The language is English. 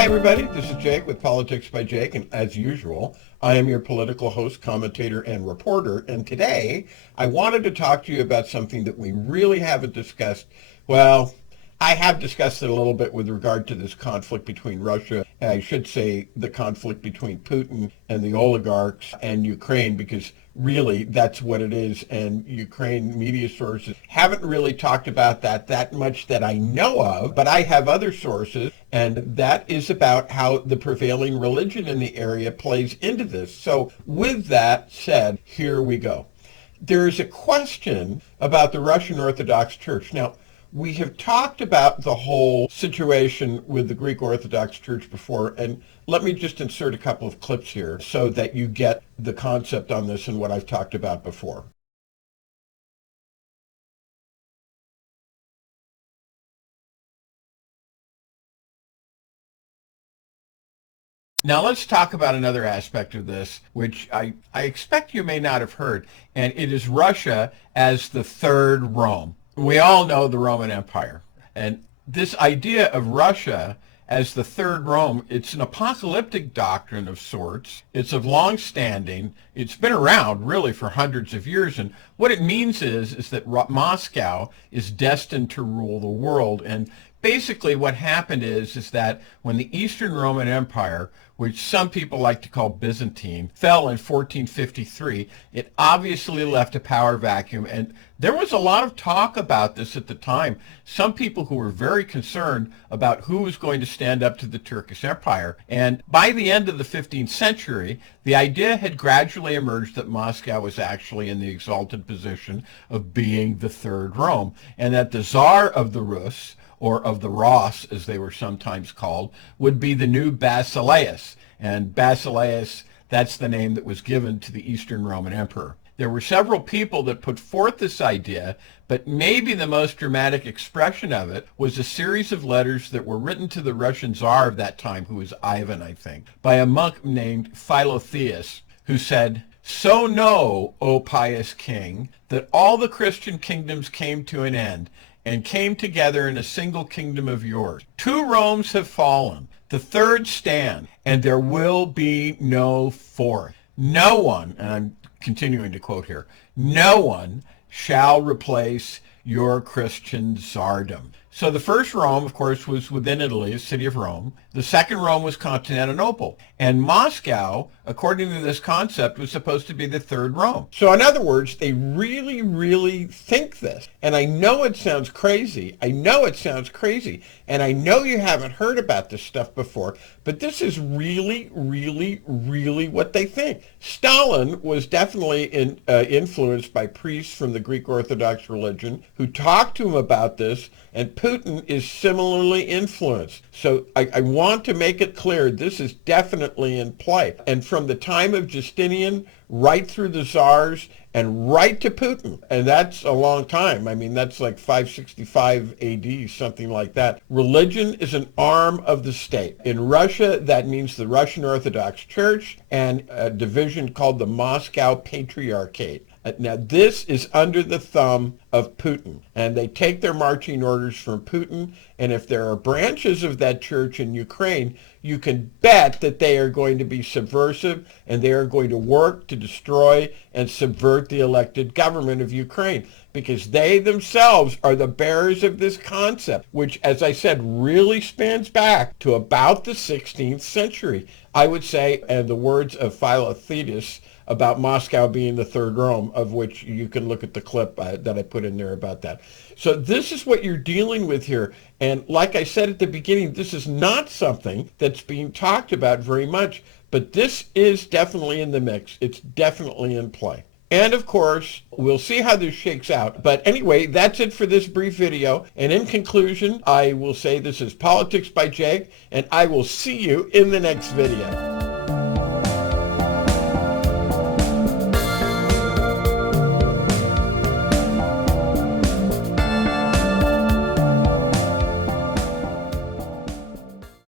Hi, everybody. This is Jake with Politics by Jake, and as usual, I am your political host, commentator, and reporter. And today, I wanted to talk to you about something that we really haven't discussed. Well, I have discussed it a little bit with regard to this conflict between Russia, I should say the conflict between Putin and the oligarchs and Ukraine, because really that's what it is. And Ukraine media sources haven't really talked about that much that I know of, but I have other sources, and that is about how the prevailing religion in the area plays into this. So with that said, here we go. There is a question about the Russian Orthodox Church. Now, we have talked about the whole situation with the Greek Orthodox Church before, and let me just insert a couple of clips here so that you get the concept on this and what I've talked about before. Now let's talk about another aspect of this, which I expect you may not have heard, and it is Russia as the third Rome. We all know the Roman Empire, and this idea of Russia as the third Rome, it's an apocalyptic doctrine of sorts. It's of long standing. It's been around really for hundreds of years, and what it means is that Moscow is destined to rule the world. And basically what happened is that when the Eastern Roman Empire, which some people like to call Byzantine, fell in 1453, it obviously left a power vacuum. And there was a lot of talk about this at the time. Some people who were very concerned about who was going to stand up to the Turkish Empire. And by the end of the 15th century, the idea had gradually emerged that Moscow was actually in the exalted position of being the third Rome, and that the Tsar of the Rus, or of the Ross, as they were sometimes called, would be the new Basileus. And Basileus, that's the name that was given to the Eastern Roman Emperor. There were several people that put forth this idea, but maybe the most dramatic expression of it was a series of letters that were written to the Russian Tsar of that time, who was Ivan, I think, by a monk named Philosphical, who said, "So know, O pious king, that all the Christian kingdoms came to an end, and came together in a single kingdom of yours. 2 Romes have fallen, the third stand, and there will be no fourth. No one," and I'm continuing to quote here, "no one shall replace your Christian tsardom." So the first Rome, of course, was within Italy, the city of Rome. The second Rome was Constantinople. And Moscow, according to this concept, was supposed to be the third Rome. So in other words, they really, really think this. And I know it sounds crazy. And I know you haven't heard about this stuff before, but this is really, really, really what they think. Stalin was definitely influenced by priests from the Greek Orthodox religion who talked to him about this, and Putin is similarly influenced. So I want to make it clear this is definitely in play. And from the time of Justinian right through the czars and right to Putin, and that's a long time. I mean, that's like 565 AD, something like that. Religion is an arm of the state. In Russia, that means the Russian Orthodox Church and a division called the Moscow Patriarchate. Now, this is under the thumb of Putin, and they take their marching orders from Putin, and if there are branches of that church in Ukraine, you can bet that they are going to be subversive, and they are going to work to destroy and subvert the elected government of Ukraine, because they themselves are the bearers of this concept, which, as I said, really spans back to about the 16th century. I would say, and the words of Philosphical about Moscow being the third Rome, of which you can look at the clip that I put in there about that. So this is what you're dealing with here. And like I said at the beginning, this is not something that's being talked about very much, but this is definitely in the mix. It's definitely in play. And of course, we'll see how this shakes out. But anyway, that's it for this brief video. And in conclusion, I will say this is Politics by Jake, and I will see you in the next video.